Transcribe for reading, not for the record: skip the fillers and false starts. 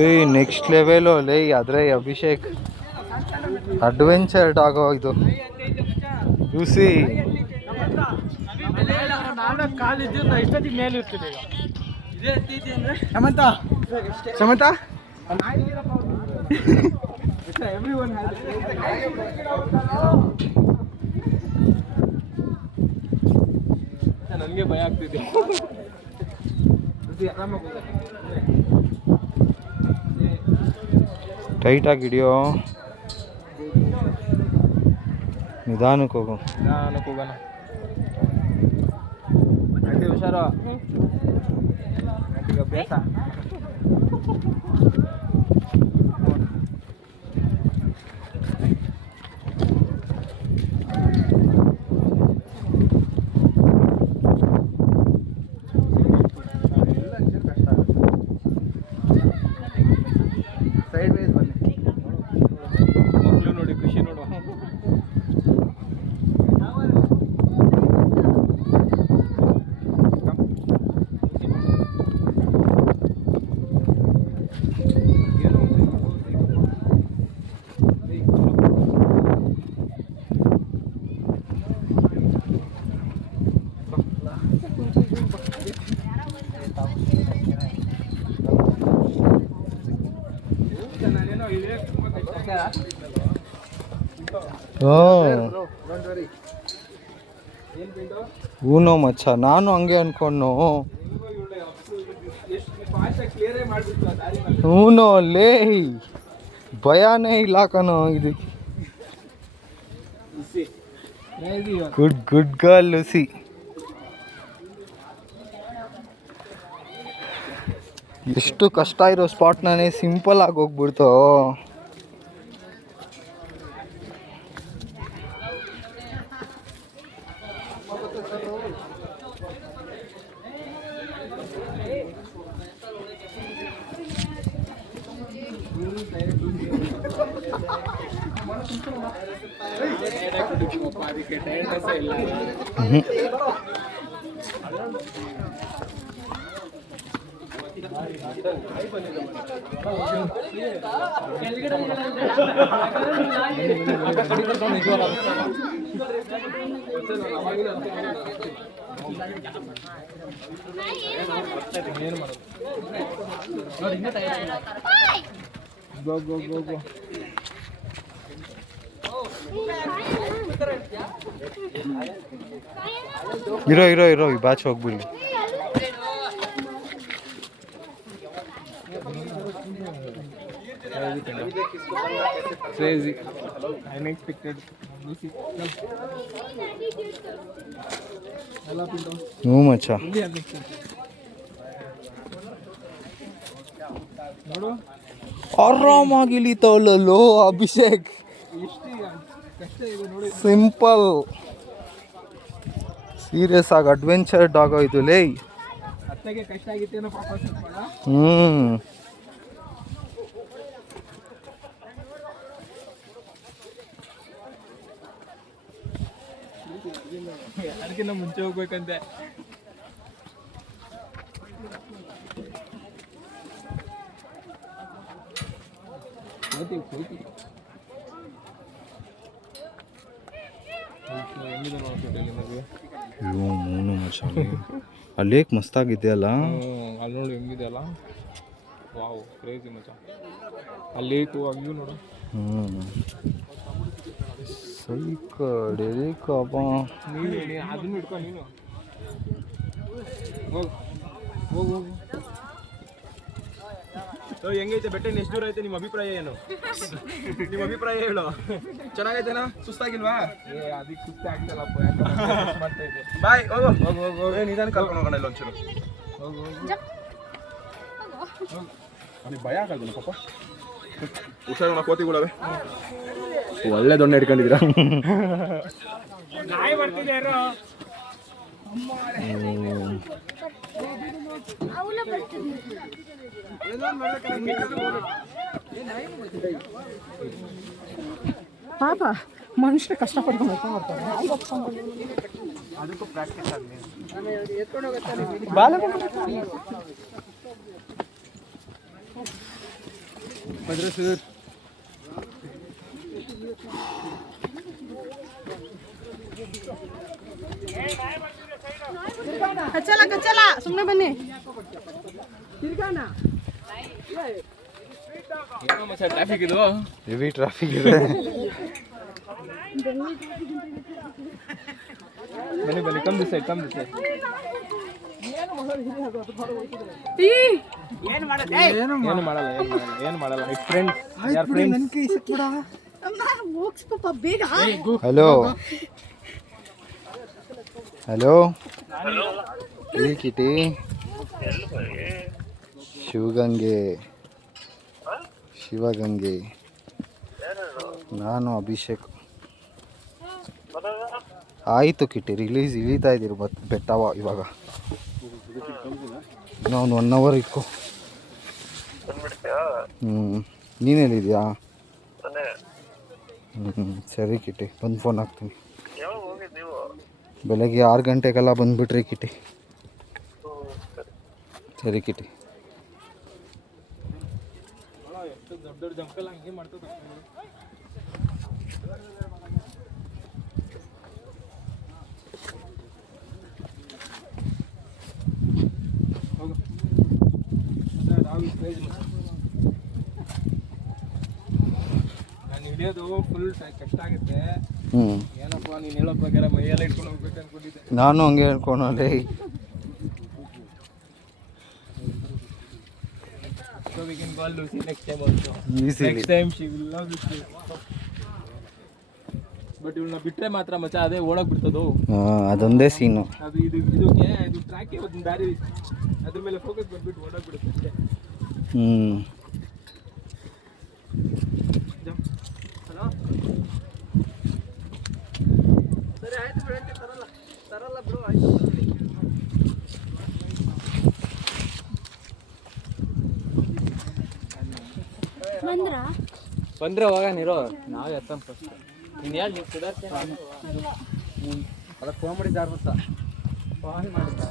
ಏಯ್ next level ಲೇ ಆದರೆ ಅಭಿಷೇಕ್ ಅಡ್ವೆಂಚರ್ ಡಾಗ್ ಇದು ಯೂಸಿ ಸಮಂತ ಸಮಂತ ನನಗೆ ಭಯ ಆಗ್ತಿದೆ. ಟೈಟಾಗಿ ಹಿಡಿಯೋ, ನಿಧಾನಕ್ಕೆ ಹೋಗು. ನಿಧಾನಕ್ಕೆ ಹೋಗೋಣ. ಹುಷಾರು, ಅಭ್ಯಾಸ. ಸೈಡ್ ವೈಸ್ ಬನ್ನಿ. ಮಕ್ಕಳು ನೋಡಿ ಖುಷಿ ನೋಡು. ಊನೋ ಮಚ್ಚ, ನಾನು ಹಂಗೆ ಅನ್ಕೊಂಡು. ಊನೋ ಲೇ, ಭಯನೇ ಇಲ್ಲ ಕಣೋ ಇದು. Good good girl Lucy. ಎಷ್ಟು ಕಷ್ಟ ಇರೋ ಸ್ಪಾಟ್ನೇ ಸಿಂಪಲ್ ಆಗಿ ಹೋಗ್ಬಿಡ್ತು. ಇರೋ ಇರೋ ಇರೋ, ಈ ಬ್ಯಾಚ್ ಹೋಗ್ಬಿಡಿ. Crazy, unexpected. ಹ್ಞೂ ಮಚ್ಚ, ನೋಡು ಆರಾಮಾಗಿ ಇಳಿತಾವಲ್ಲೋ ಅಭಿಷೇಕ್. ಸಿಂಪಲ್, ಸೀರಿಯಸ್ ಆಗಿ ಅಡ್ವೆಂಚರ್ ಡಾಗ್ ಇದು ಲೇ. ಅತ್ತೆಗೆ ಕಷ್ಟ ಆಗಿತ್ತೇನೋ ಪಾಪ. ಅದಕ್ಕಿಂತ ಮುಂಚೆ ಹೋಗ್ಬೇಕಂತೆ. ಅಲ್ಲೇಕ್ ಮಸ್ತಾಗಿದೆಯಲ್ಲ, ಅಲ್ಲಿ ನೋಡಿ ಹೆಂಗಿದೆಯಲ್ಲ. ವಾವ್, ಕ್ರೇಜಿ ಮಚ್ಚ. ಅಲ್ಲೇಕು ಹಂಗೂ ನೋಡು. ಸೈ ಕಡೆ ಕಬ. ನೀನು ಅದನ್ನು ಹಿಡ್ಕೊ, ನೀನು ಹೋಗು ಹೋಗು ಹೋಗು. ಹೆಂಗೈತೆ ಬೆಟ್ಟ? ಎಷ್ಟು ದೂರ ಐತೆ? ನಿಮ್ಮ ಅಭಿಪ್ರಾಯ ಏನು? ನಿಮ್ಮ ಅಭಿಪ್ರಾಯ ಹೇಳು. ಚೆನ್ನಾಗೈತೆನಾ? ಸುಸ್ತಾಗಿಲ್ವಾ? ಅದಕ್ಕೆ ಸುಸ್ತು ಆಗ್ತಲ್ಲಪ್ಪ. ಬಾಯ್, ಹೋಗು ಹೋಗು ಹೋಗು ಹೋಗು. ನಿಧಾನ ಕರ್ಕೊಂಡು ಹೋಗೋಣ ಇಲ್ಲ ಒಂಚೂರು. ಹೋಗು ಹೋಗು. ನನಗೆ ಭಯ ಆಗಲ್ವಲ್ಲ ಪಾಪ. ಹುಷಾರೋಣ, ಕೋತಿಗಳವೆ. ಒಳ್ಳೆ ದೊಣ್ಣೆ ಹಿಡ್ಕೊಂಡಿದ್ದೀರಾ. ನಾಯಿ ಬರ್ತಿದೆ ಯಾರೋ. ಪಾಪ ಮನುಷ್ಯ ಕಷ್ಟಪಡ್ಕೊಂಡು ಮಾಡ್ತಾರೆ. ಅದಕ್ಕೂ ಪ್ರಾಕ್ಟೀಸ್ ಆಗಲಿ. ಕಚ್ಚಲ ಸುಮ್ಮನೆ ಬನ್ನಿ. ಟ್ರಾಫಿಕ್ ಇದು ಹೆವಿ ಟ್ರಾಫಿಕ್ ಇದೆ. ಬನ್ನಿ ಬನ್ನಿ, ಕಮ್ ದಿಸ್ ಸೈಡ್. ಏನು ಮಾಡಲ್ಲ ಇಟ್ಸ್ ಫ್ರೆಂಡ್ಸ್. ಯಾರ್ ಫ್ರೆಂಡ್ಸ್? ಹಲೋ ಹಲೋ ಈ ಕಿಟಿ ಶಿವಗಂಗೆ ನಾನು ಅಭಿಷೇಕ್. ಆಯಿತು ಕಿಟಿ, ರಿಲೀಸ್ ಇಳಿತಾ ಇದ್ದೀರಿ ಬೆಟ್ಟವ ಇವಾಗ. ಇನ್ನೊಂದು 1 hour ಇಟ್ಕೊ. ನೀನೆಲ್ಲಿದ್ಯಾ? ಸರಿ ಕಿಟಿ, ಬಂದು ಫೋನ್ ಹಾಕ್ತೀನಿ. ಬೆಳಗ್ಗೆ 6 ಗಂಟೆಗೆಲ್ಲ ಬಂದುಬಿಟ್ರಿ ಕಿಟಿ. ಸರಿ ಕಿಟಿ. ದೊಡ್ಡ ಜಂಕಲ್ ಹಂಗೆ ಮಾಡ್ತದ. ನಾನು ಹಿಡಿಯೋದು ಫುಲ್ ಕಷ್ಟ ಆಗುತ್ತೆ. ಏನಪ್ಪ ನೀನು ಹೇಳೋ ಪ್ರಕಾರ ಮೈಯೆಲ್ಲ ಇಟ್ಕೊಂಡು ಹೋಗ್ಬೇಕು ಅನ್ಕೊಂಡಿದ್ದೆ. ನಾನು ಹಂಗೆ ಹೇಳ್ಕೊಂಡೆ. So we can call Lucy next time also. Next time she will love it. But ಇವಳನ್ನ ಬಿಟ್ಟರೆ ಮಾತ್ರ ಮಚ್ಚ ಅದೇ ಓಡೋಗಿ ಬಿಡ್ತದು. ಅದೊಂದೇ ಸೀನು. ಅದು ಇದು ಟ್ರ್ಯಾಕ್ ಒಂದು ದಾರಿ, ಅದ್ರ ಮೇಲೆ ಫೋಕಸ್ ಬಂದ್ಬಿಟ್ಟು ಓಡೋಗ್ಬಿಡುತ್ತೆ. ಸರಿ ಆಯ್ತು ಬಿಡಂತೆ, ತರಲ್ಲ ಬಿಡು, ಆಯ್ತು. ಬಂದ್ರೆ ಹೋಗ ನೀರು, ನಾವು ಎತ್ತಂ ಫಸ್ಟ್. ನೀನು ಹೇಳಿ ನೀವು ಸುಧಾರಿಸ್ತೇನೆ. ಅದಕ್ಕೆ ಫೋನ್ ಮಾಡಿದ್ದು 6 ವರ್ಷ ಫೋನ್ ಮಾಡಿದ್ದ.